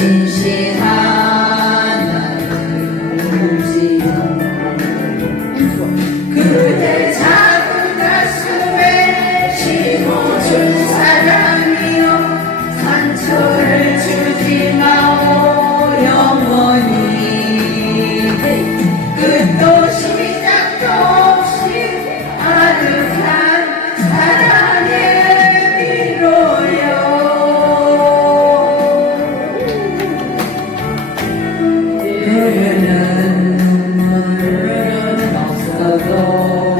진 alone.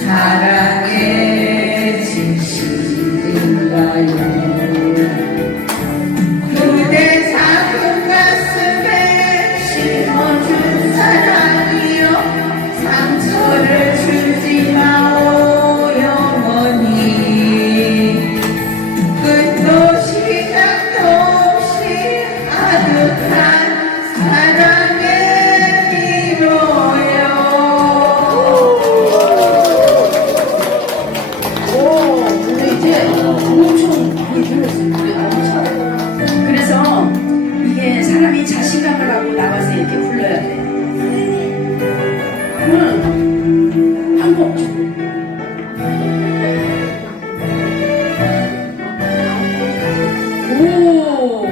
사랑의 진실인가요 그러면 한곡 오!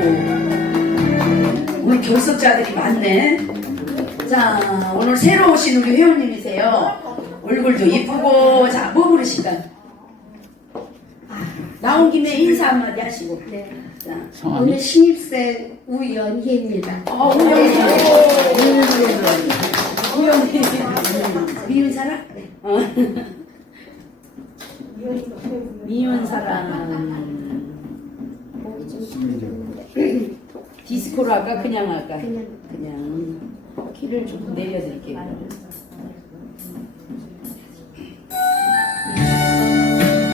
오늘 결석자들이 많네. 자, 오늘 새로 오신 우리 회원님이세요. 얼굴도 이쁘고, 자, 뭐 부르실까요? 나온 김에 인사 한마디 하시고. 네. 자, 오늘 신입생 우연희입니다. 어, 우영이. 우영이. 미운 사람? 어. 미운 사람. 디스코로 할까? 그냥 할까? 그냥. 그냥. 키를 조금 내려드릴게요.